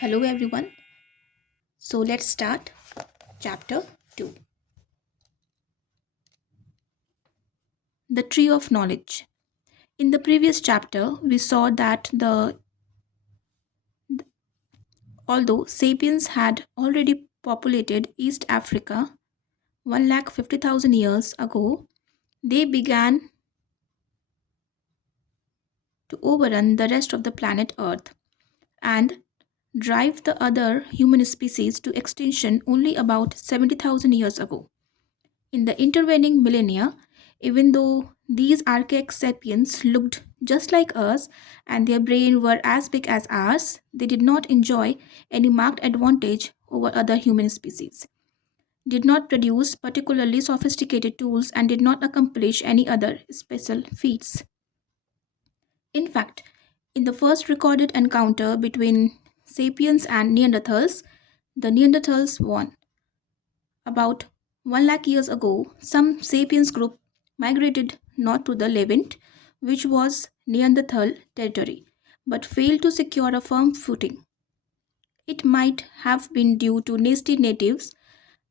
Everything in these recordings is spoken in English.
Hello everyone. So let's start chapter 2. The tree of knowledge. In the previous chapter we saw that although sapiens had already populated East Africa 1,50,000 years ago, they began to overrun the rest of the planet Earth and drive the other human species to extinction only about 70,000 years ago. In the intervening millennia, even though these archaic sapiens looked just like us and their brain were as big as ours, they did not enjoy any marked advantage over other human species, did not produce particularly sophisticated tools, and did not accomplish any other special feats. In fact, in the first recorded encounter between sapiens and Neanderthals, the Neanderthals won. About 1 lakh years ago, some sapiens group migrated north to the Levant, which was Neanderthal territory, but failed to secure a firm footing. It might have been due to nasty natives,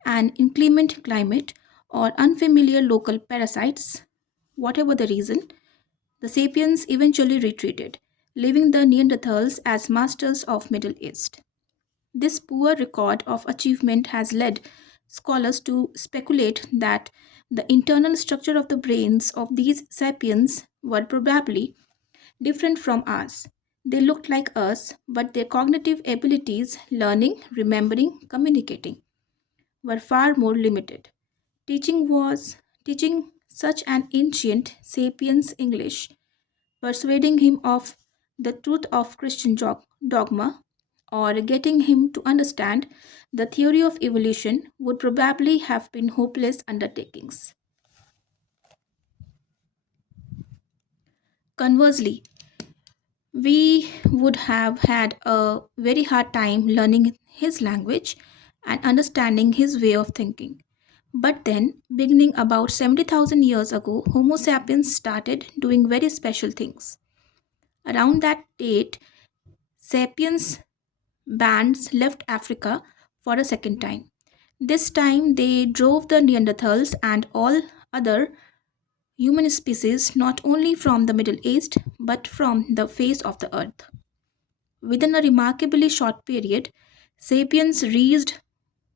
an inclement climate, or unfamiliar local parasites. Whatever the reason, the sapiens eventually retreated, leaving the Neanderthals as masters of Middle East. This poor record of achievement has led scholars to speculate that the internal structure of the brains of these sapiens were probably different from ours. They looked like us, but their cognitive abilities, learning, remembering, communicating, were far more limited. Teaching such an ancient sapiens English, persuading him of the truth of Christian dogma, or getting him to understand the theory of evolution would probably have been hopeless undertakings. Conversely, we would have had a very hard time learning his language and understanding his way of thinking. But then, beginning about 70,000 years ago, Homo sapiens started doing very special things. Around that date, sapiens bands left Africa for a second time. This time, they drove the Neanderthals and all other human species not only from the Middle East but from the face of the earth. Within a remarkably short period, sapiens reached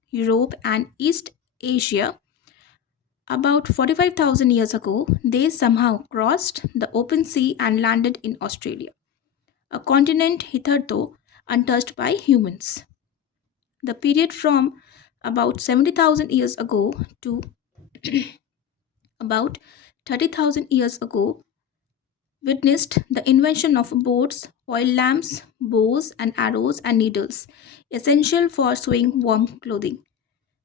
Europe and East Asia. About 45,000 years ago, they somehow crossed the open sea and landed in Australia, a continent hitherto untouched by humans. The period from about 70,000 years ago to about 30,000 years ago witnessed the invention of boats, oil lamps, bows and arrows and needles, essential for sewing warm clothing.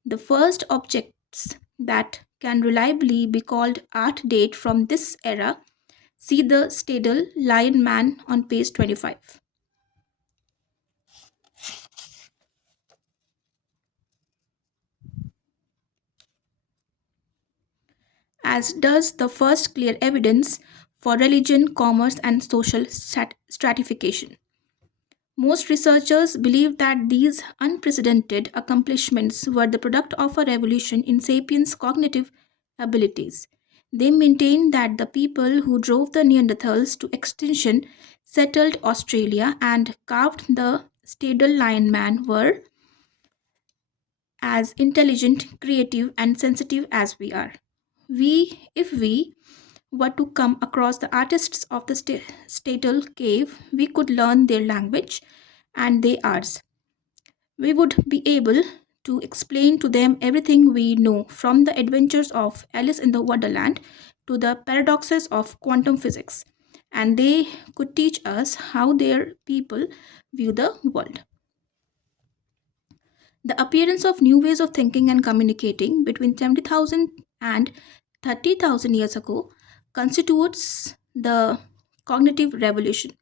The first objects that can reliably be called art date from this era. See the Stadel Lion Man on page 25. As does the first clear evidence for religion, commerce, and social stratification. Most researchers believe that these unprecedented accomplishments were the product of a revolution in sapiens' cognitive abilities. They maintain that the people who drove the Neanderthals to extinction, settled Australia, and carved the Stadel Lion Man were as intelligent, creative, and sensitive as we are. If we were to come across the artists of the Statel cave, we could learn their language and they ours. We would be able to explain to them everything we know, from the adventures of Alice in the Wonderland to the paradoxes of quantum physics, and they could teach us how their people view the world. The appearance of new ways of thinking and communicating between 70,000 and 30,000 years ago constitutes the cognitive revolution.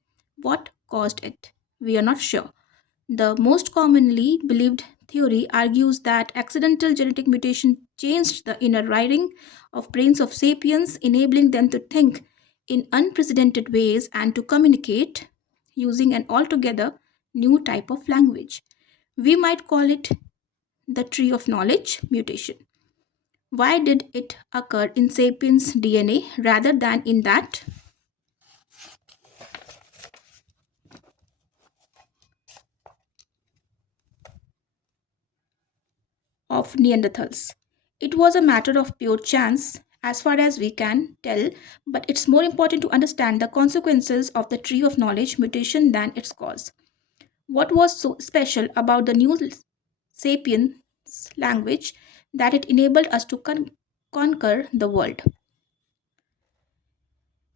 What caused it? We are not sure. The most commonly believed theory argues that accidental genetic mutation changed the inner wiring of brains of sapiens, enabling them to think in unprecedented ways and to communicate using an altogether new type of language. We might call it the tree of knowledge mutation. Why did it occur in sapiens' DNA rather than in that of Neanderthals? It was a matter of pure chance, as far as we can tell, but it's more important to understand the consequences of the tree of knowledge mutation than its cause. What was so special about the new sapiens language that it enabled us to conquer the world?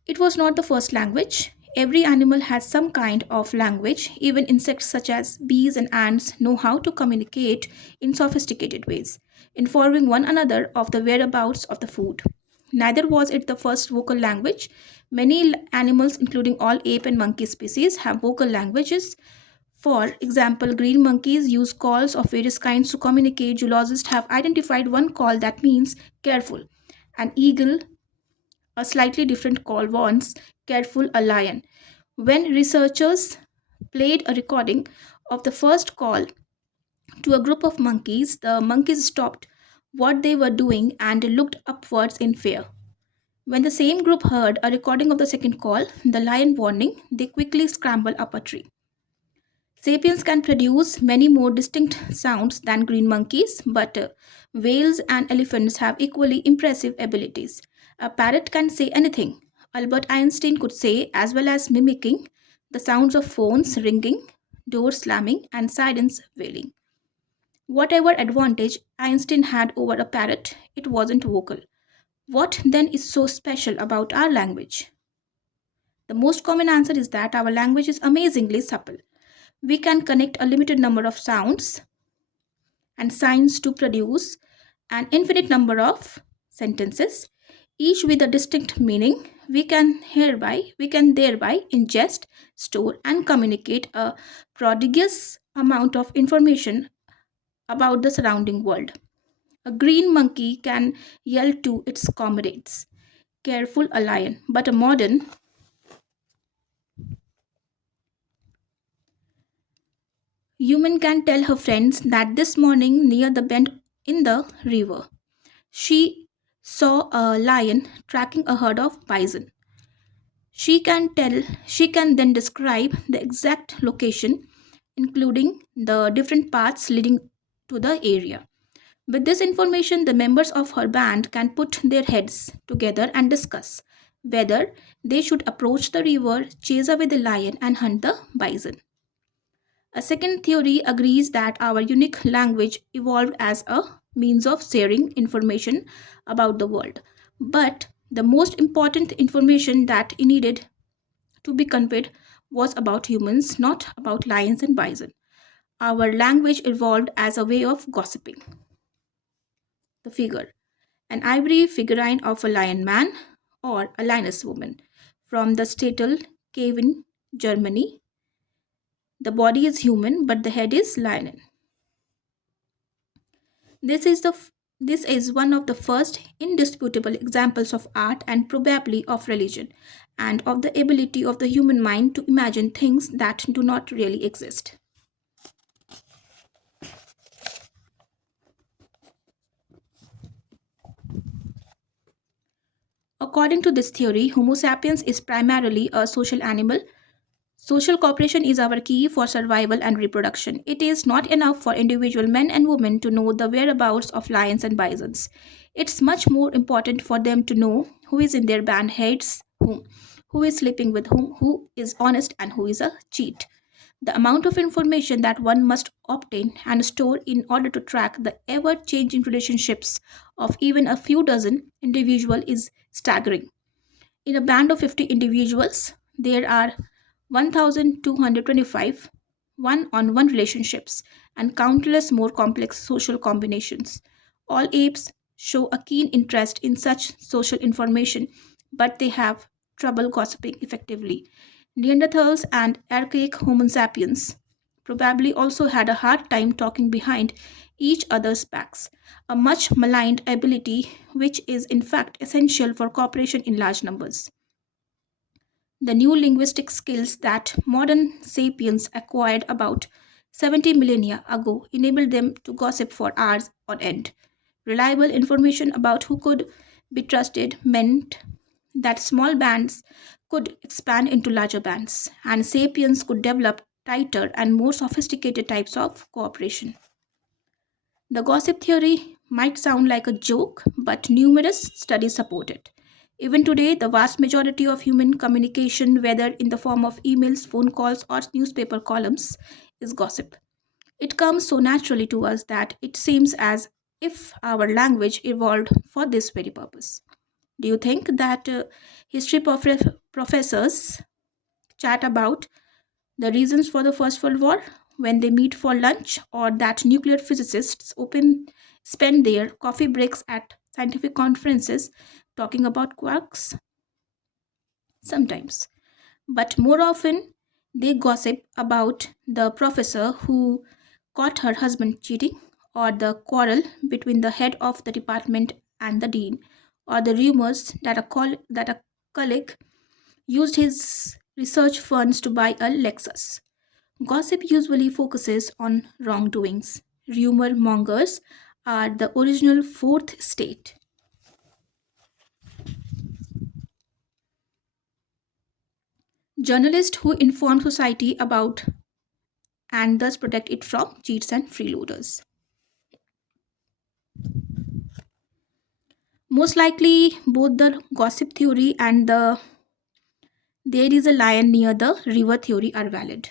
It was not the first language. Every animal has some kind of language. Even insects such as bees and ants know how to communicate in sophisticated ways, informing one another of the whereabouts of the food. Neither was it the first vocal language. Many animals, including all ape and monkey species, have vocal languages. For example, green monkeys use calls of various kinds to communicate. Zoologists have identified one call that means careful. An eagle, a slightly different call warns careful a lion. When researchers played a recording of the first call to a group of monkeys, the monkeys stopped what they were doing and looked upwards in fear. When the same group heard a recording of the second call, the lion warning, they quickly scrambled up a tree. Sapiens can produce many more distinct sounds than green monkeys, but whales and elephants have equally impressive abilities. A parrot can say anything. Albert Einstein could say, as well as mimicking the sounds of phones ringing, doors slamming, and sirens wailing. Whatever advantage Einstein had over a parrot, it wasn't vocal. What then is so special about our language? The most common answer is that our language is amazingly supple. We can connect a limited number of sounds and signs to produce an infinite number of sentences, each with a distinct meaning. We can thereby ingest, store, and communicate a prodigious amount of information about the surrounding world. A green monkey can yell to its comrades, careful a lion, but a modern human can tell her friends that this morning near the bend in the river, she saw a lion tracking a herd of bison. She can then describe the exact location, including the different paths leading to the area. With this information, the members of her band can put their heads together and discuss whether they should approach the river, chase away the lion, and hunt the bison. A second theory agrees that our unique language evolved as a means of sharing information about the world. But the most important information that it needed to be conveyed was about humans, not about lions and bison. Our language evolved as a way of gossiping. The figure, an ivory figurine of a lion man or a lioness woman from the Statel cave in Germany. The body is human, but the head is lion. This is this is one of the first indisputable examples of art and probably of religion and of the ability of the human mind to imagine things that do not really exist. According to this theory, Homo sapiens is primarily a social animal. Social cooperation is our key for survival and reproduction. It is not enough for individual men and women to know the whereabouts of lions and bisons. It's much more important for them to know who is in their band hates whom, who is sleeping with whom, who is honest and who is a cheat. The amount of information that one must obtain and store in order to track the ever changing relationships of even a few dozen individuals is staggering. In a band of 50 individuals, there are 1,225 one on one relationships and countless more complex social combinations. All apes show a keen interest in such social information, but they have trouble gossiping effectively. Neanderthals and archaic Homo sapiens probably also had a hard time talking behind each other's backs, a much maligned ability which is in fact essential for cooperation in large numbers. The new linguistic skills that modern sapiens acquired about 70 millennia ago enabled them to gossip for hours on end. Reliable information about who could be trusted meant that small bands could expand into larger bands, and sapiens could develop tighter and more sophisticated types of cooperation. The gossip theory might sound like a joke, but numerous studies support it. Even today, the vast majority of human communication, whether in the form of emails, phone calls, or newspaper columns, is gossip. It comes so naturally to us that it seems as if our language evolved for this very purpose. Do you think that professors chat about the reasons for the First World War when they meet for lunch, or that nuclear physicists open spend their coffee breaks at scientific conferences talking about quarks? Sometimes. But more often, they gossip about the professor who caught her husband cheating, or the quarrel between the head of the department and the dean, or the rumors that a colleague used his research funds to buy a Lexus. Gossip usually focuses on wrongdoings. Rumor mongers are the original fourth state. Journalists who inform society about and thus protect it from cheats and freeloaders. Most likely, both the gossip theory and the there is a lion near the river theory are valid.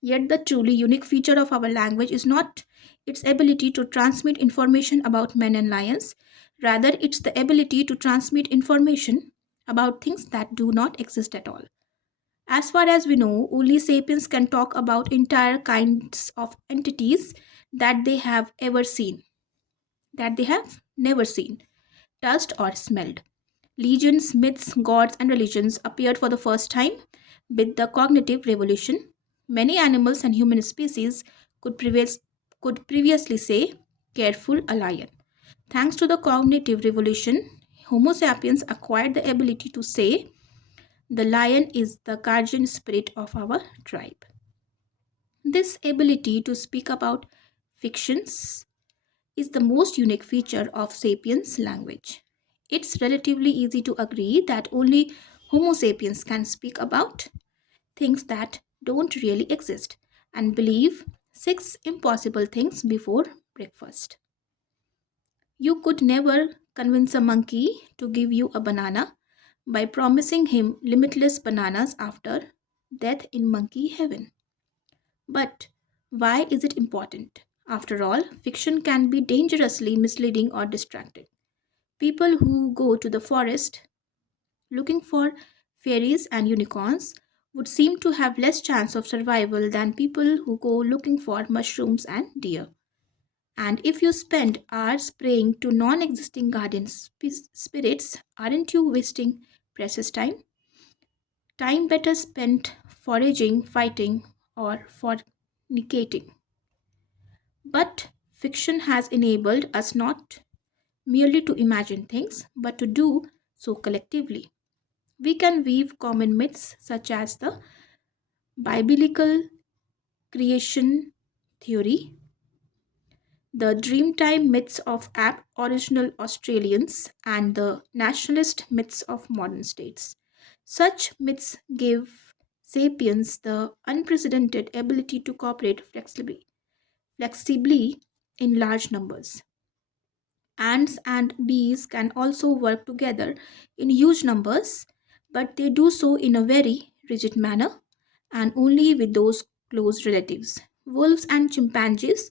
Yet, the truly unique feature of our language is not its ability to transmit information about men and lions, rather, it's the ability to transmit information about things that do not exist at all. As far as we know, only sapiens can talk about entire kinds of entities that they have ever seen, that they have never seen, touched, or smelled. Legends, myths, gods, and religions appeared for the first time with the cognitive revolution. Many animals and human species could previously say, careful, a lion. Thanks to the cognitive revolution, Homo sapiens acquired the ability to say, the lion is the guardian spirit of our tribe. This ability to speak about fictions is the most unique feature of sapiens language. It's relatively easy to agree that only Homo sapiens can speak about things that don't really exist and believe six impossible things before breakfast. You could never convince a monkey to give you a banana by promising him limitless bananas after death in monkey heaven. But why is it important? After all, fiction can be dangerously misleading or distracting. People who go to the forest looking for fairies and unicorns would seem to have less chance of survival than people who go looking for mushrooms and deer. And if you spend hours praying to non existing guardian spirits, aren't you wasting precious time? Time better spent foraging, fighting, or fornicating. But fiction has enabled us not merely to imagine things, but to do so collectively. We can weave common myths such as the biblical creation theory, the Dreamtime myths of Aboriginal Australians, and the nationalist myths of modern states. Such myths give sapiens the unprecedented ability to cooperate flexibly in large numbers. Ants and bees can also work together in huge numbers, but they do so in a very rigid manner and only with those close relatives. Wolves and chimpanzees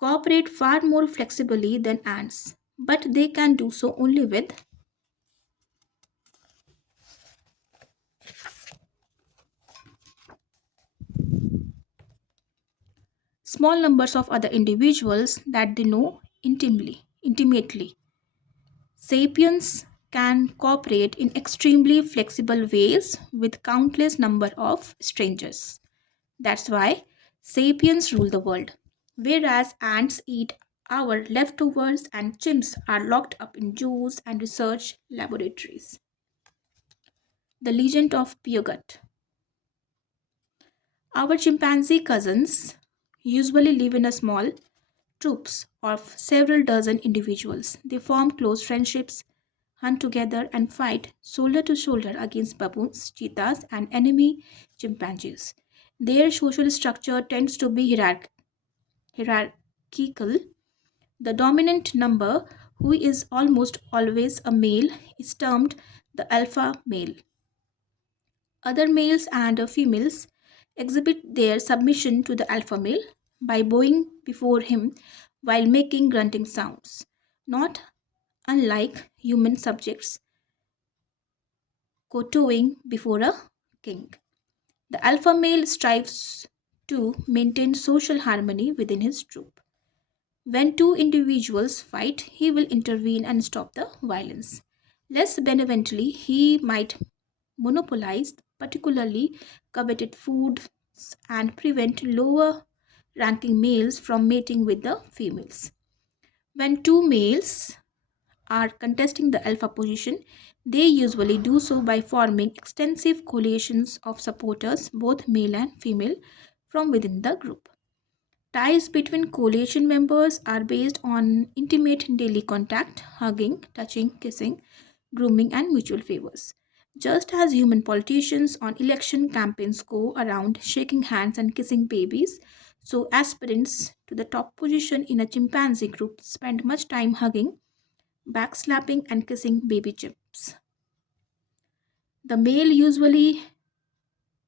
cooperate far more flexibly than ants, but they can do so only with small numbers of other individuals that they know intimately. Sapiens can cooperate in extremely flexible ways with countless number of strangers. That's why sapiens rule the world, whereas ants eat our leftovers and chimps are locked up in zoos and research laboratories. The legend of Pyogut. Our chimpanzee cousins usually live in a small troops of several dozen individuals. They form close friendships, hunt together, and fight shoulder to shoulder against baboons, cheetahs, and enemy chimpanzees. Their social structure tends to be hierarchical. The dominant number, who is almost always a male, is termed the alpha male. Other males and females exhibit their submission to the alpha male by bowing before him while making grunting sounds, not unlike human subjects kowtowing before a king. The alpha male strives to maintain social harmony within his troop. When two individuals fight, he will intervene and stop the violence. Less benevolently, he might monopolize particularly coveted foods and prevent lower ranking males from mating with the females. When two males are contesting the alpha position, they usually do so by forming extensive coalitions of supporters, both male and female, from within the group. Ties between coalition members are based on intimate daily contact, hugging, touching, kissing, grooming, and mutual favors. Just as human politicians on election campaigns go around shaking hands and kissing babies, so aspirants to the top position in a chimpanzee group spend much time hugging, backslapping, and kissing baby chimps. The male usually,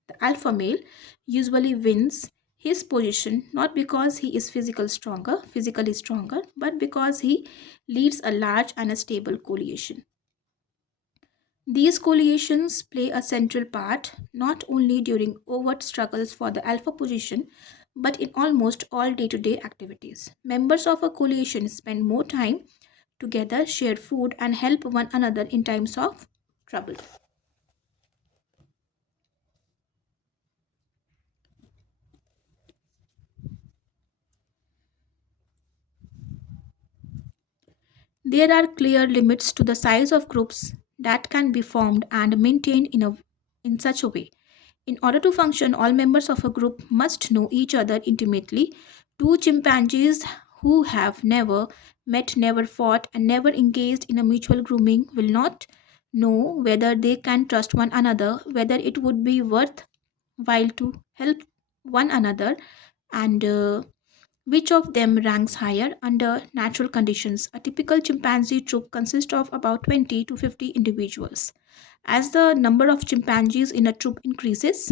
the alpha male, usually wins his position not because he is physically stronger, but because he leads a large and a stable coalition. These coalitions play a central part not only during overt struggles for the alpha position but in almost all day to day activities. Members of a coalition spend more time together, share food, and help one another in times of trouble. There are clear limits to the size of groups that can be formed and maintained in such a way. In order to function, all members of a group must know each other intimately. Two chimpanzees who have never met, never fought, and never engaged in a mutual grooming will not know whether they can trust one another, whether it would be worth while to help one another, and which of them ranks higher under natural conditions. A typical chimpanzee troop consists of about 20 to 50 individuals. As the number of chimpanzees in a troop increases,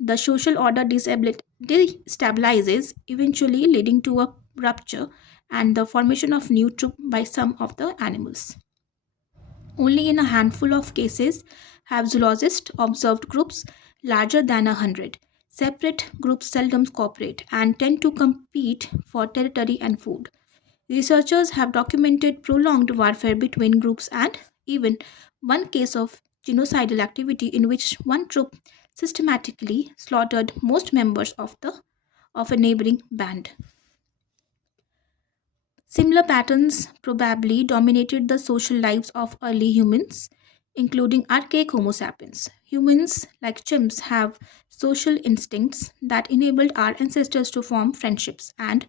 the social order destabilizes, eventually leading to a rupture and the formation of new troop by some of the animals. Only in a handful of cases have zoologists observed groups larger than 100. Separate groups seldom cooperate and tend to compete for territory and food. Researchers have documented prolonged warfare between groups and even one case of genocidal activity in which one troop systematically slaughtered most members of a neighboring band. Similar patterns probably dominated the social lives of early humans, including archaic Homo sapiens. Humans, like chimps, have social instincts that enabled our ancestors to form friendships and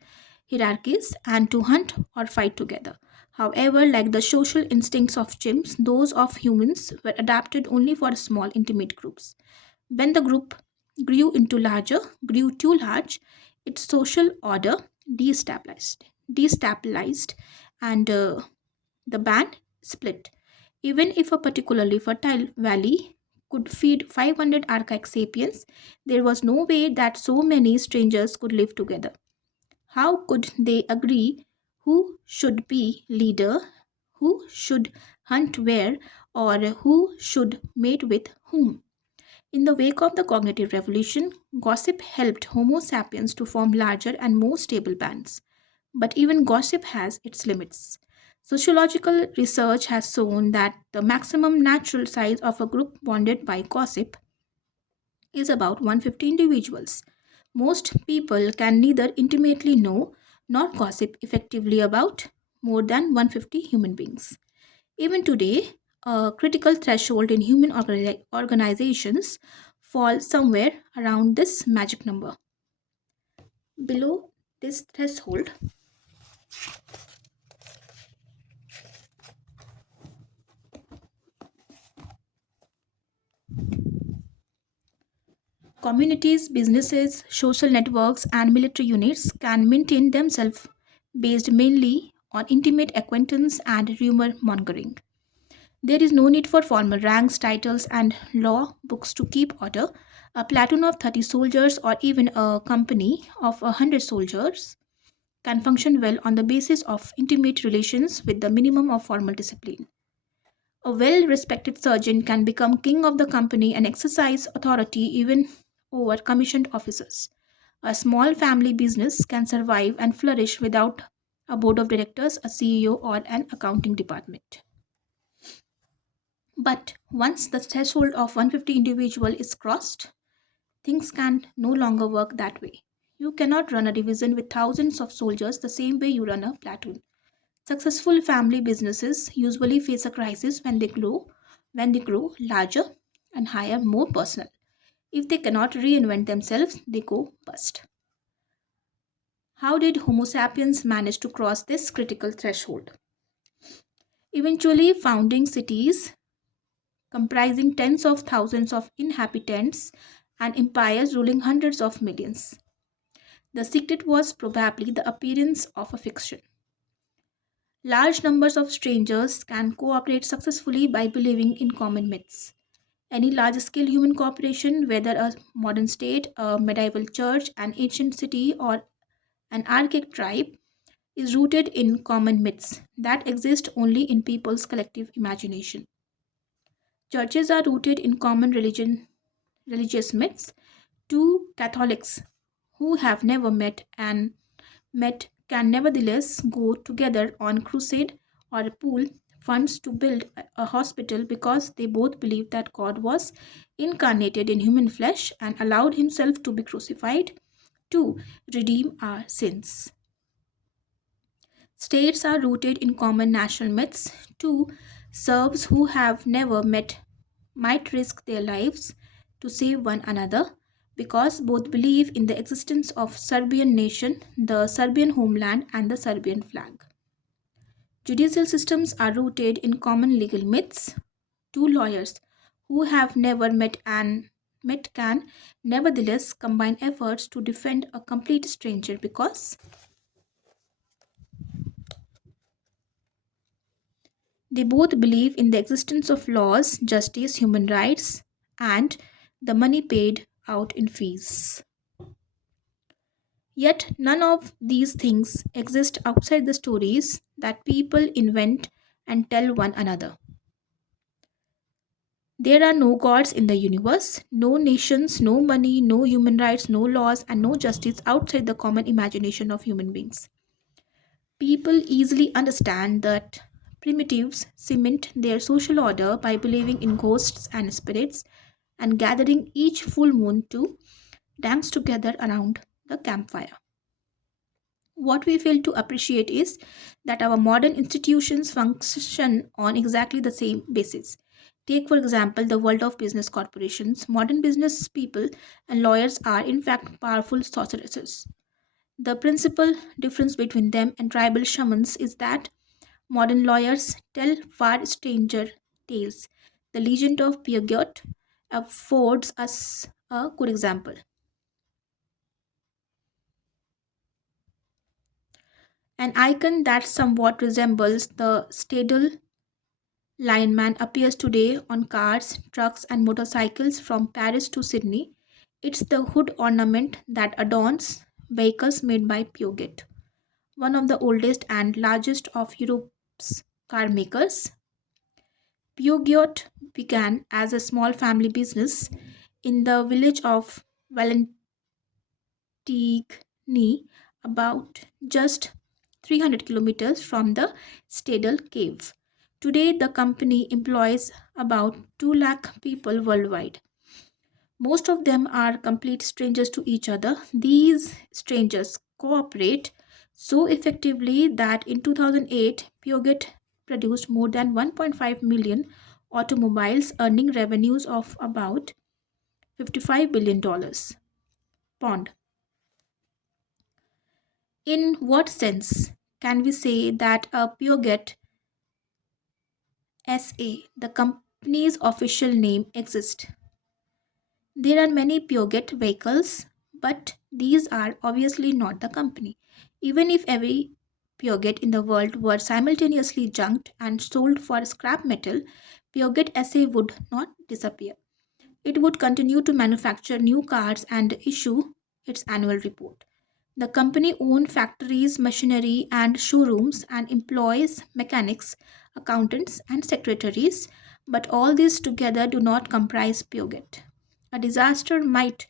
hierarchies and to hunt or fight together. However, like the social instincts of chimps, those of humans were adapted only for small, intimate groups. When the group grew too large, its social order destabilized, destabilized, and the band split. Even if a particularly fertile valley could feed 500 archaic sapiens, there was no way that so many strangers could live together. How could they agree who should be leader, who should hunt where, or who should mate with whom? In the wake of the cognitive revolution, gossip helped Homo sapiens to form larger and more stable bands. But even gossip has its limits. Sociological research has shown that the maximum natural size of a group bonded by gossip is about 150 individuals. Most people can neither intimately know nor gossip effectively about more than 150 human beings. Even today, a critical threshold in human organizations falls somewhere around this magic number. Below this threshold, communities, businesses, social networks, and military units can maintain themselves based mainly on intimate acquaintance and rumor mongering. There is no need for formal ranks, titles, and law books to keep order. A platoon of 30 soldiers or even a company of 100 soldiers can function well on the basis of intimate relations with the minimum of formal discipline. A well respected surgeon can become king of the company and exercise authority even over commissioned officers. A small family business can survive and flourish without a board of directors, a CEO, or an accounting department. But once the threshold of 150 individual is crossed, things can no longer work that way. You cannot run a division with thousands of soldiers the same way you run a platoon. Successful family businesses usually face a crisis when they grow larger and hire more personnel. If they cannot reinvent themselves, they go bust. How did Homo sapiens manage to cross this critical threshold? Eventually, founding cities comprising tens of thousands of inhabitants and empires ruling hundreds of millions. The secret was probably the appearance of a fiction. Large numbers of strangers can cooperate successfully by believing in common myths. Any large scale human cooperation, whether a modern state, a medieval church, an ancient city, or an archaic tribe, is rooted in common myths that exist only in people's collective imagination. Churches are rooted in common religious myths. Two Catholics who have never met can nevertheless go together on crusade or pool funds to build a hospital because they both believe that God was incarnated in human flesh and allowed himself to be crucified to redeem our sins. States are rooted in common national myths. Two Serbs who have never met might risk their lives to save one another because both believe in the existence of Serbian nation, the Serbian homeland and the Serbian flag. Judicial systems are rooted in common legal myths. Two lawyers who have never met can nevertheless combine efforts to defend a complete stranger because they both believe in the existence of laws, justice, human rights, and the money paid out in fees. Yet none of these things exist outside the stories that people invent and tell one another. There are no gods in the universe, no nations, no money, no human rights, no laws, and no justice outside the common imagination of human beings. People easily understand that primitives cement their social order by believing in ghosts and spirits and gathering each full moon to dance together around the campfire. What we fail to appreciate is that our modern institutions function on exactly the same basis. Take, for example, the world of business corporations. Modern business people and lawyers are, in fact, powerful sorcerers. The principal difference between them and tribal shamans is that modern lawyers tell far stranger tales. The legend of Peugeot affords us a good example. An icon that somewhat resembles the Stadel lineman appears today on cars, trucks, and motorcycles from Paris to Sydney. It's the hood ornament that adorns vehicles made by Peugeot, one of the oldest and largest of Europe's car makers. Peugeot began as a small family business in the village of Valentigney, about just 300 kilometers from the Stadel Cave. Today, the company employs about 2 lakh people worldwide. Most of them are complete strangers to each other. These strangers cooperate so effectively that in 2008, Peugeot produced more than 1.5 million automobiles earning revenues of about $55 billion. Pond. In what sense can we say that a Peugeot SA, the company's official name, exists? There are many Peugeot vehicles, but these are obviously not the company. Even if every Peugeot in the world were simultaneously junked and sold for scrap metal, Peugeot SA would not disappear. It would continue to manufacture new cars and issue its annual report. The company owns factories, machinery, and showrooms and employs mechanics, accountants, and secretaries, but all these together do not comprise Peugeot. A disaster might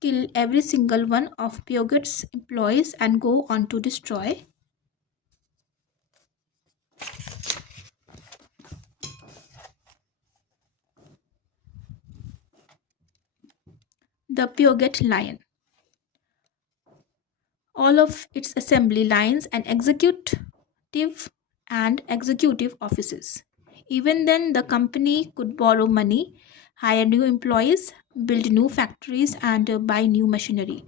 kill every single one of Peugeot's employees and go on to destroy the Peugeot line, all of its assembly lines and executive offices. Even then, the company could borrow money, hire new employees, build new factories, and buy new machinery.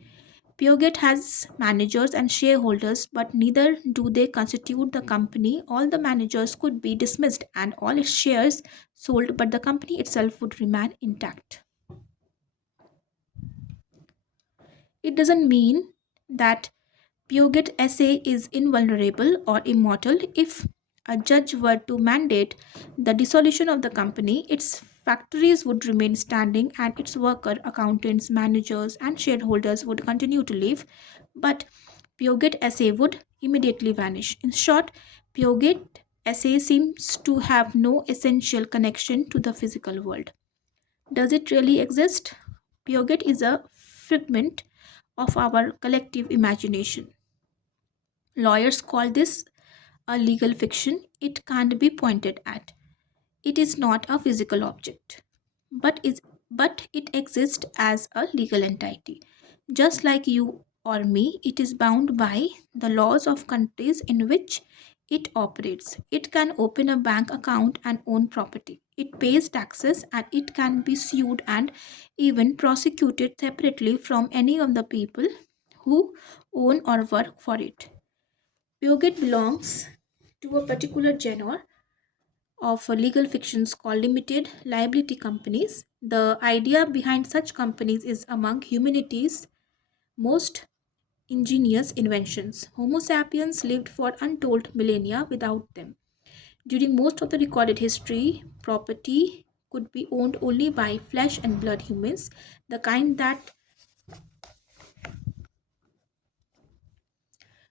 Peugeot has managers and shareholders, but neither do they constitute the company. All the managers could be dismissed and all its shares sold, but the company itself would remain intact. It doesn't mean that Peugeot SA is invulnerable or immortal. If a judge were to mandate the dissolution of the company, its factories would remain standing and its worker, accountants, managers, and shareholders would continue to live, but Peugeot SA would immediately vanish. In short, Peugeot SA seems to have no essential connection to the physical world. Does it really exist? Peugeot is a figment of our collective imagination. Lawyers call this a legal fiction. It can't be pointed at. It is not a physical object, but it exists as a legal entity. Just like you or me, it is bound by the laws of countries in which it operates. It can open a bank account and own property. It pays taxes and it can be sued and even prosecuted separately from any of the people who own or work for it. Peugeot belongs to a particular genre of legal fictions called limited liability companies. The idea behind such companies is among humanity's most ingenious inventions. Homo sapiens lived for untold millennia without them. During most of the recorded history, property could be owned only by flesh and blood humans, the kind that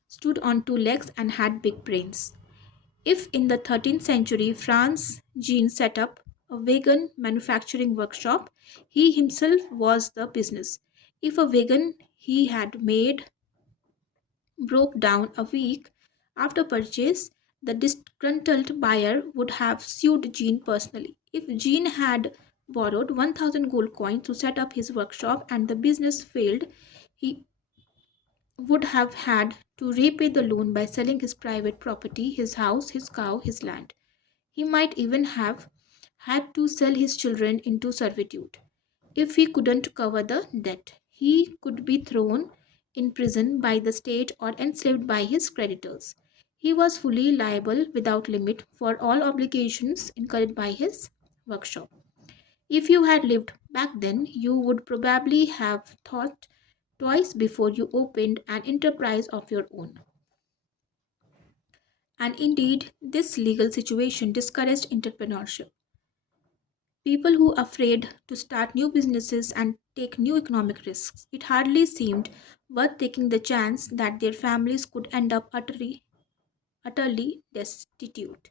stood on two legs and had big brains. If in the 13th century Franz Jean set up a wagon manufacturing workshop, he himself was the business. If a wagon he had made broke down a week after purchase, the disgruntled buyer would have sued Jean personally. If Jean had borrowed 1000 gold coins to set up his workshop and the business failed, he would have had to repay the loan by selling his private property, his house, his cow, his land. He might even have had to sell his children into servitude. If he couldn't cover the debt, he could be thrown in prison by the state or enslaved by his creditors. He was fully liable without limit for all obligations incurred by his workshop. If you had lived back then, you would probably have thought twice before you opened an enterprise of your own. And indeed, this legal situation discouraged entrepreneurship. People who afraid to start new businesses and take new economic risks. It hardly seemed worth taking the chance that their families could end up utterly destitute.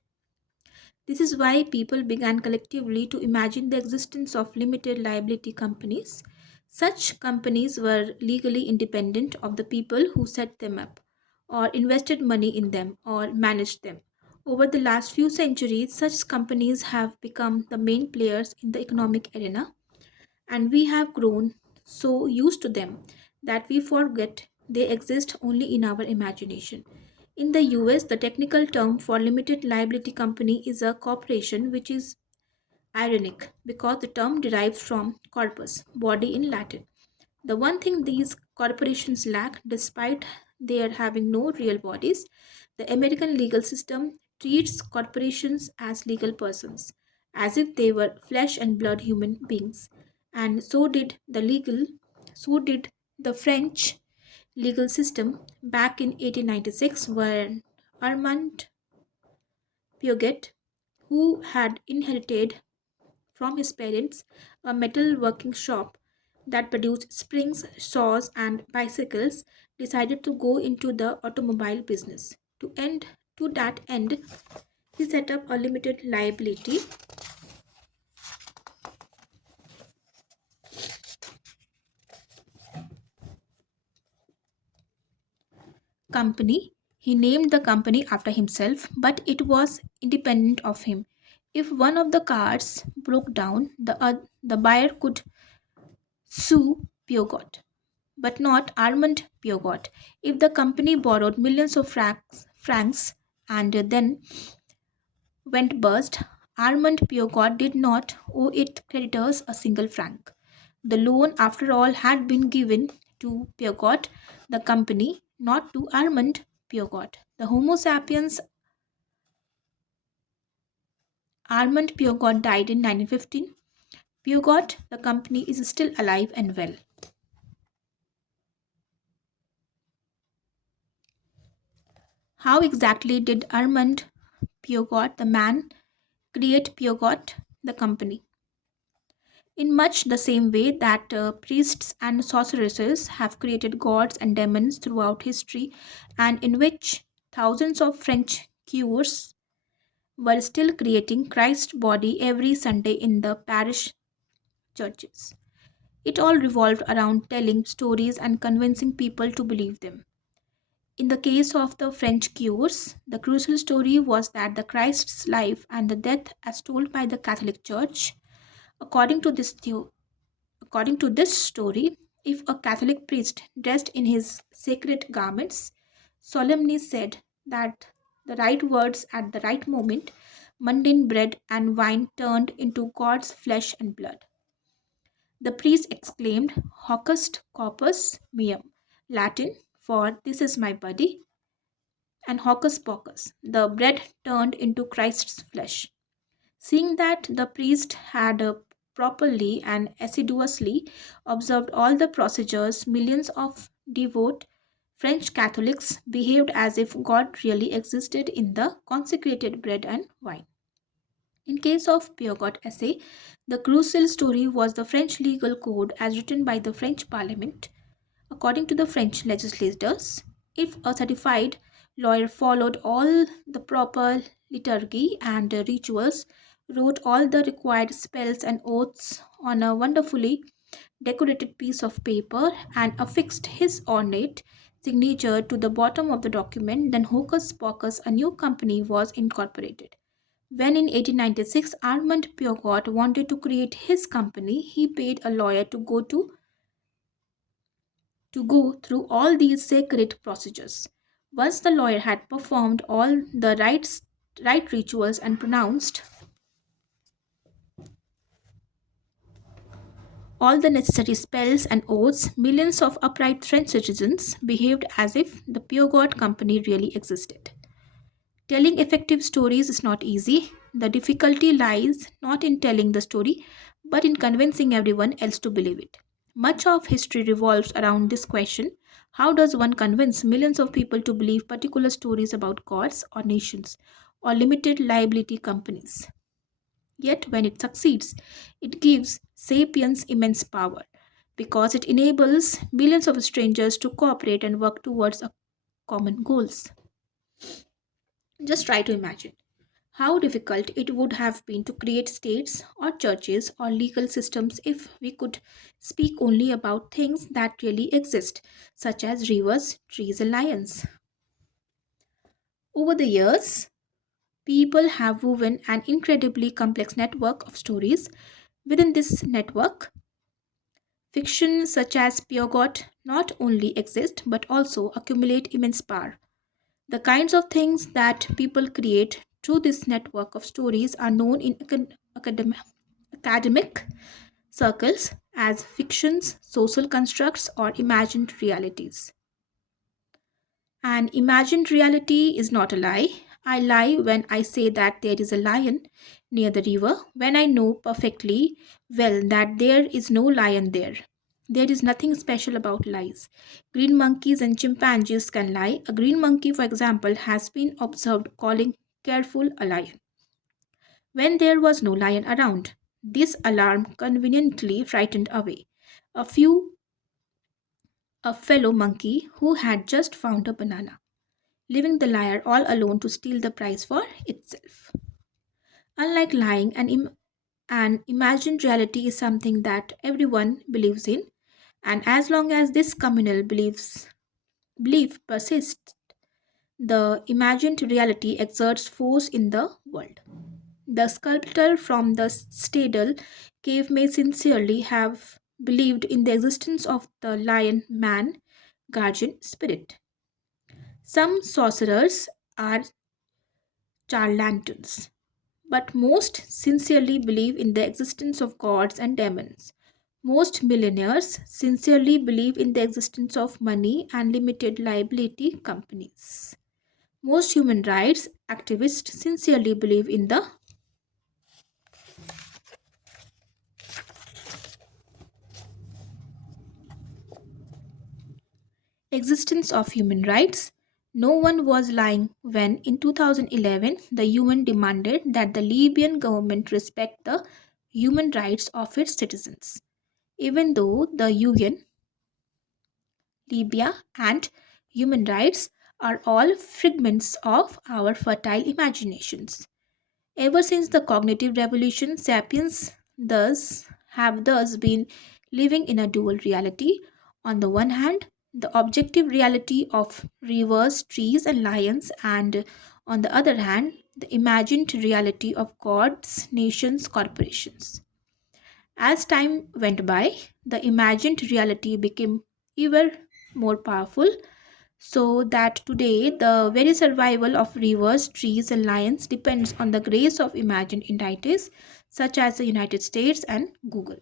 This is why people began collectively to imagine the existence of limited liability companies. Such companies were legally independent of the people who set them up, or invested money in them, or managed them. Over the last few centuries, such companies have become the main players in the economic arena, and we have grown so used to them that we forget they exist only in our imagination. In the US, the technical term for limited liability company is a corporation, which is Ironic, because the term derives from corpus, body in Latin. The one thing these corporations lack, despite their having no real bodies, the American legal system treats corporations as legal persons, as if they were flesh and blood human beings. And so did the French legal system back in 1896 when Armand Peugeot, who had inherited from his parents a metal working shop that produced springs, saws, and bicycles, decided to go into the automobile business. To that end, he set up a limited liability company. He named the company after himself, but it was independent of him. If one of the cars broke down, the buyer could sue Peugeot, but not Armand Peugeot. If the company borrowed millions of francs and then went bust, Armand Peugeot did not owe its creditors a single franc. The loan, after all, had been given to Peugeot, the company, not to Armand Peugeot. The Homo sapiens Armand Peugeot died in 1915. Peugeot, the company, is still alive and well. How exactly did Armand Peugeot, the man, create Peugeot, the company? In much the same way that priests and sorceresses have created gods and demons throughout history, and in which thousands of French cures were still creating Christ's body every Sunday in the parish churches. It all revolved around telling stories and convincing people to believe them. In the case of the French cures, the crucial story was that the Christ's life and the death, as told by the Catholic Church, according to according to this story, if a Catholic priest dressed in his sacred garments solemnly said that the right words at the right moment, mundane bread and wine turned into God's flesh and blood. The priest exclaimed, Hoc est corpus meum, Latin for this is my body, and hocus pocus, the bread turned into Christ's flesh. Seeing that the priest had properly and assiduously observed all the procedures, millions of devout French Catholics behaved as if God really existed in the consecrated bread and wine. In case of Piogot essay, the crucial story was the French legal code as written by the French Parliament. According to the French legislators, if a certified lawyer followed all the proper liturgy and rituals, wrote all the required spells and oaths on a wonderfully decorated piece of paper, and affixed his ornate signature to the bottom of the document, then hocus pocus, a new company was incorporated. When in 1896 Armand Piogot wanted to create his company, he paid a lawyer to go through all these sacred procedures. Once the lawyer had performed all the right rituals and pronounced all the necessary spells and oaths, millions of upright French citizens behaved as if the Pure God Company really existed. Telling effective stories is not easy. The difficulty lies not in telling the story, but in convincing everyone else to believe it. Much of history revolves around this question: how does one convince millions of people to believe particular stories about gods or nations or limited liability companies? Yet, when it succeeds, it gives sapiens immense power because it enables millions of strangers to cooperate and work towards a common goals. Just try to imagine how difficult it would have been to create states or churches or legal systems if we could speak only about things that really exist, such as rivers, trees, and lions. Over the years, people have woven an incredibly complex network of stories. Within this network, fiction such as Piogot not only exist but also accumulate immense power. The kinds of things that people create through this network of stories are known in academia. academic circles as fictions, social constructs, or imagined realities. And imagined reality is not a lie. I lie when I say that there is a lion near the river when I know perfectly well that there is no lion there. There is nothing special about lies. Green monkeys and chimpanzees can lie. A green monkey, for example, has been observed calling careful a lion when there was no lion around. This alarm conveniently frightened away a fellow monkey who had just found a banana, leaving the liar all alone to steal the prize for itself. Unlike lying, an imagined reality is something that everyone believes in, and as long as this communal belief persists, the imagined reality exerts force in the world. The sculptor from the Stadel cave may sincerely have believed in the existence of the lion man guardian spirit. Some sorcerers are charlatans, but most sincerely believe in the existence of gods and demons. Most millionaires sincerely believe in the existence of money and limited liability companies. Most human rights activists sincerely believe in the existence of human rights. No one was lying when, in 2011, the UN demanded that the Libyan government respect the human rights of its citizens. Even though the UN, Libya, and human rights are all figments of our fertile imaginations. Ever since the cognitive revolution, sapiens thus been living in a dual reality. On the one hand, the objective reality of rivers, trees, and lions, and on the other hand, the imagined reality of gods, nations, corporations. As time went by, the imagined reality became ever more powerful, so that today the very survival of rivers, trees, and lions depends on the grace of imagined entities such as the United States and Google.